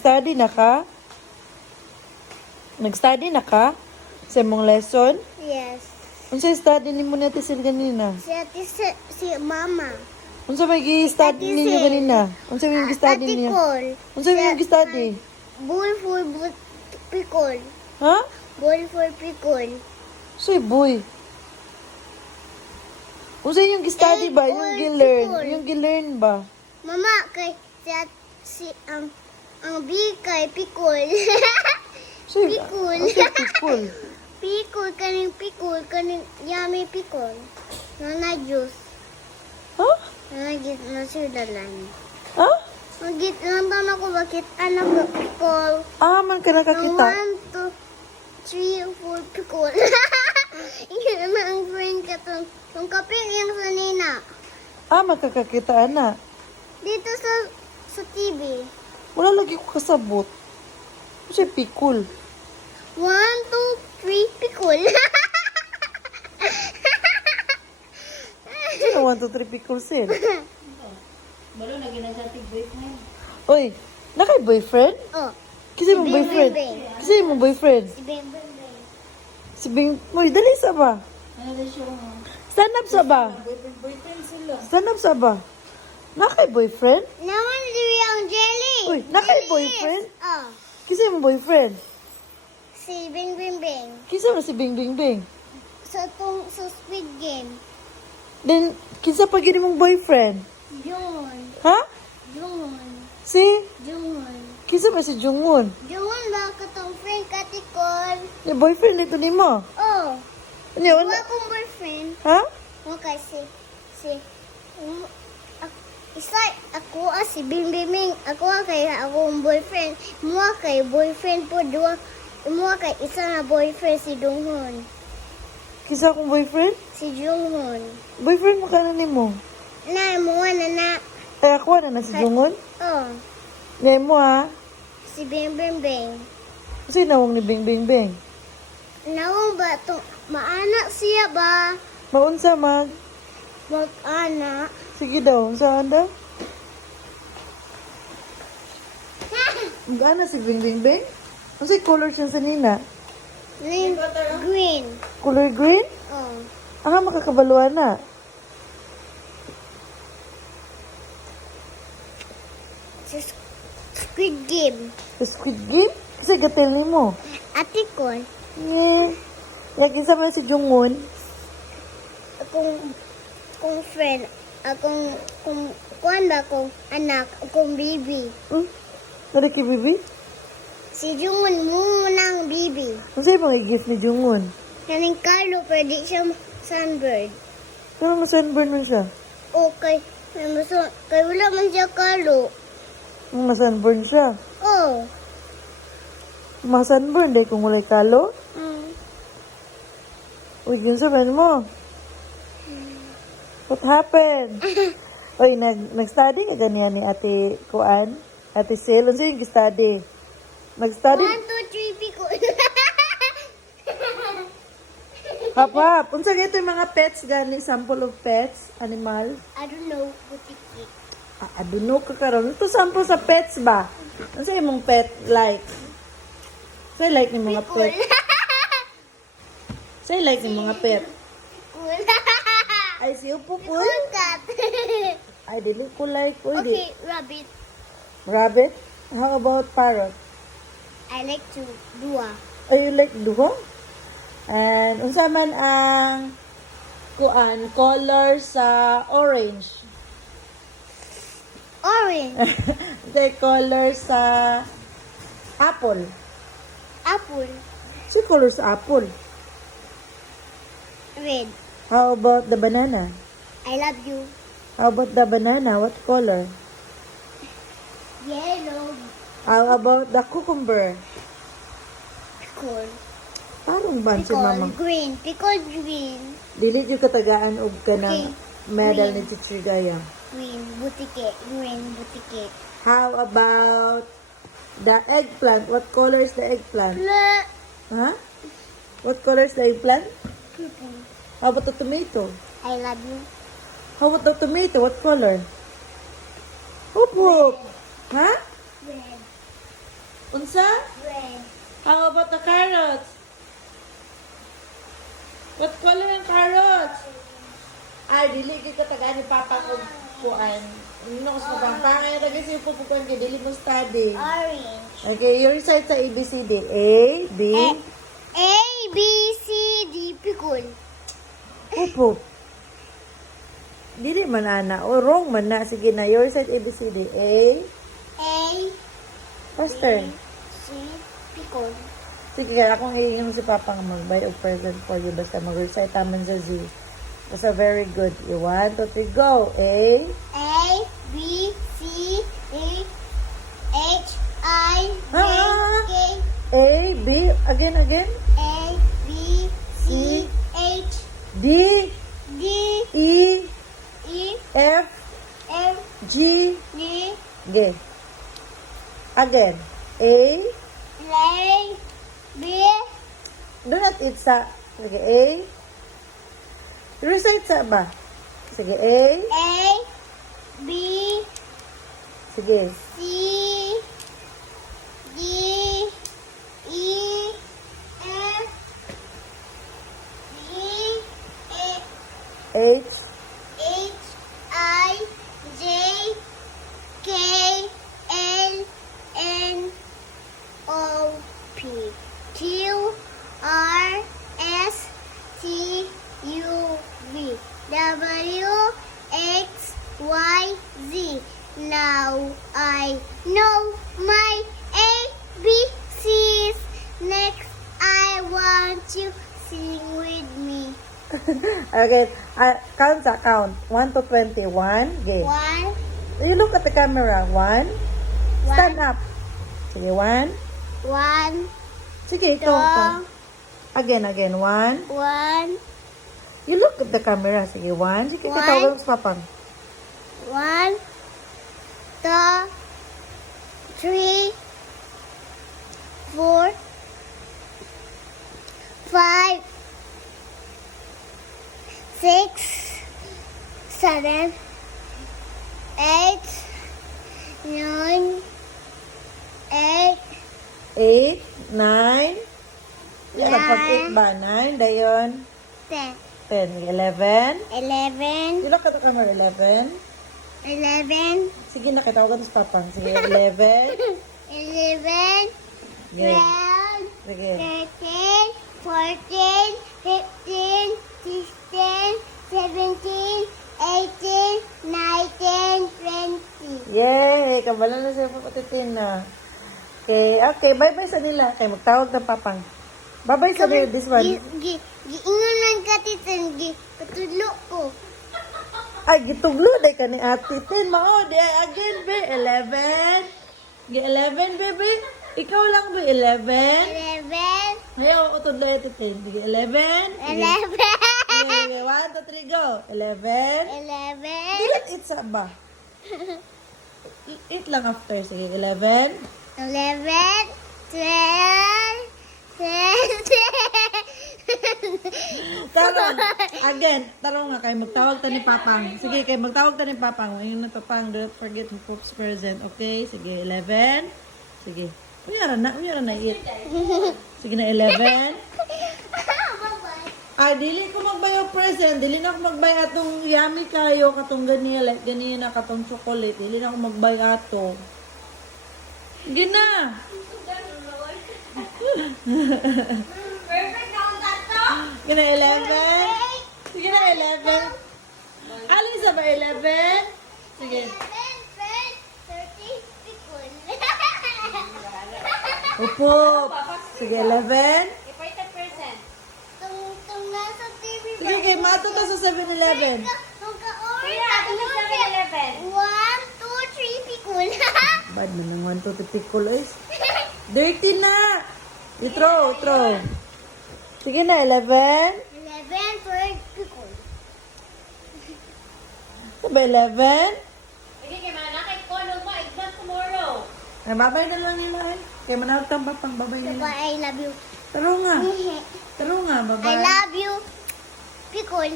Study na ka? Nag-study na ka? Sa mong lesson? Yes. Unsa study ni mo natin sila ganina? Si Mama. Unsa may gi-study Ate ninyo Sil. ganina? Unsa may gi-study Ate niyo? Col. Unsa may gi-study? Bull for pikol. Ha? Bull for pikol. Say boy. Unsa yung gi-study ba? Yung All gi-learn? people. Yung gi-learn ba? Mama, kay ang big kay pikol. Say, Pikul. Unsa pikul? Pikol kaning yummy pikol. Nana juice. Ha? Nana git na sudalan. Ha? Magit lang tanong ko bakit anak ko pikol. Ah, man ka Ang nakakita. 1, 2, 3, 4 pikol. Iyan na ang friend ka tong kapil yung sanina. Ah, magkakakita na. Dito sa TV. Wala lagi ko kasabot. Kasi pikul. 1, 2, 3 pikol. Sino 1, 2, 3 pikul sin? Balo na ginasatig boyfriend. Oy, nakay boyfriend? Oh, Kasi mong Bing, boyfriend. Bing, Bing. Kasi mong boyfriend. si Beng Beng Beng. Si Bing, moy, dali sa ba? Ano na siya mo? Stand up sa ba? Boyfriend sila. Stand up sa ba? Nakay boyfriend? Naman diri ang jelly. Uy, nakay Jelly boyfriend? is- Oh, Kasi mong boyfriend. si Bing Bing Bing. Kinsa na si Bing Bing Bing? Sa Squid Game. Then, kinsa pa gini mong boyfriend? Jun. Ha? Jun. Si? Jun. Kinsa ba si Jungwon? Jun ba katong friend katikol? Yung boyfriend nito ni mo? Oh, Ano wala yun? akong boyfriend. Ha? Okay, isa ako si Bing Bing Bing. Ako kay akong boyfriend. Mua kay boyfriend po dua. Mua kay isa na boyfriend si Donghon. Kinsa akong boyfriend? Si Donghon. Boyfriend mo ka na ni mo? Na mua na. Ay, ako na si Jungwon? Oh, Ngay mo ha? si Bing Bing Bing. Kasi nawang ni Bing Bing Bing. Nawang ba to? Maanak siya ba? Maunsa mag? Mag-anak. Sige daw, saan daw? Gana si Bing Bing Bing? Ano sa'y color siya sa nina? Name green. Color green? Oh. Ah, makakabaluan na. Sa Squid Game. Sa Squid Game? Kasi gatel ni mo. Ate ko, Yeah. Yakin sa man si Jungwon. akong friend, kuan ba akong anak, akong baby. Nariki bibi? Si Jungon munang baby. Ano sa'yo mga gift ni Jungwon? Kaning Carlo, pwede siya sunbird. Pero masunburn man siya. Okay, kay wala man siya Carlo. Masunburn siya. Oh. Masunburn dahil kung walay kalo. Mm. Uy, yun sabihin mo. What happened? Uy, nag-study ka ganyan ni Ate Kuan? Ate Sil, ano sa'yo yung study? 1, Nag-study? 2, 3, pico. Hap. Unsa gito yung mga pets gani? Sample of pets? Animal? I don't know, butiki. Aduno ka karon. Ito sample sa pets ba? Ano sa'yo mong pet like? Sa'yo like ni mga Cool. pet? Sa'yo like ni mga pet? Cool. Ay, si Upupul? Cool cat. Ay, dili ko like. Uy, di. Okay, rabbit. Rabbit? How about parrot? I like to dua. Ay, you like duho? And, unsa man ang kuan, color sa orange? Orange. The color sa apple. Apple. Si color sa apple. Red. How about the banana? I love you. How about the banana? What color? Yellow. How about the cucumber? Pickle. Parang ban si Pickle mama. green. Pickle green. Dili yung katagaan og kanang Okay. medal ni Green. Teacher Gaya. Green. Butike. Green. Butike. How about the eggplant? What color is the eggplant? Bleh. Huh? What color is the eggplant? Purple. How about the tomato? I love you. How about the tomato? What color? Hoop hoop. Huh? Red. Unsa? Red. How about the carrots? What color ang carrots? Ay, dili kita tagani papa og kuan. Ano ko sa pangay ra kasi pupukuan kay dili mo study. Orange. Okay, you recite sa ABCD. A, B, A, B, C, D, pickle. Pupo. Dili man ana. O wrong man na. Sige na. You recite ABCD. A. A, Faster. C, pickle. Sige, kaya akong iingin si Papa nga mag-buy of present for you. Basta mag-recite taman sa Z. Basta very good. 1, 2, 3, go. A. A, B, C, D, H, I, J, K, A, B. Again. A, B, C, H, D. D, E. E, F. F, G. D, G. Again. A. A, B, Do not eat sa. Sige, A. Recite sa ba? Sige, A. A, B, Sige. C, D, E, F, G, H. H, I, J, K, L, N, O, P, Q, R, S, T, U, V, W, X, Y, Z. Now I know my ABCs. Next, I want you sing with me. Okay. Count sa count. 1 to 21. Okay. 1, You look at the camera. 1. Stand up. Sige, 1. 1, Sige, ito. 2, Again. 1. 1, You look at the camera. Sige, 1. Sige, One. kitawag sa papang. 1, 2, 3, 4, 5, 6, 7, 8, 9, 8, 8, 9. Yan, pag 8 Nine. ba? 9. Dayon. 10, 10. 11. 11, You look at the camera. 11. 11, Sige, nakitawagan sa papang. Sige, 11. 11, Sige. 12, Sige. 13, 14, 15, 16, 17, 18, 19, 20. Yay! Kabala na siya papatitin na. Okay. Bye-bye sa nila. Okay, magtawag ng papang. Bye-bye sa nila. This one. Giingon lang ka titin, patudlo ko. Ay, gituglo. Day ka ni ate. 10, mao. Day again, be. 11. 11, baby. Ikaw lang, be. 11. 11, Ayaw, utod na ito, 10. Sige, 11. Sige. 11, Sige, 1, 2, 3, go. 11. 11, Dilat eat sa ba? Eat lang after. Sige, 11. 11, 12, 13. Tarong. Again, tarong nga kay magtawag ta ni Papang. Sige, kay magtawag ta ni Papang. Ayun na to pang. Don't forget who pops present. Okay? Sige, 11. Sige. Unyara na eat. Sige na 11. Ay, dili ko magbayo present. Dili na ako magbay atong yummy kayo katong ganiya like ganiya na katong chocolate. Dili na ako magbay ato. Gina. Perfect na ang tato. Gina 11. Sige na 11. Alin sa ba 11? Sige. 11, 12, 13, pikul. Upo. Sige, 11. Tung nasa TV ba? Sige, kay mato ta sa 7-Eleven. Magka-orange ako nun. 1, 2, 3, pikul. Bad man ng 1, 2, 3, pikul, is. Dirty na. You throw. Sige na, 11. 11 for pikul. Sa ba 11? Sige, kay mga nakay ko, ano mo, exam tomorrow. Ay, babay na lang nila eh. Kaya manawag tang papang, babay na Diba, lang. I love you. Taro nga, I babay. love you. Pikul.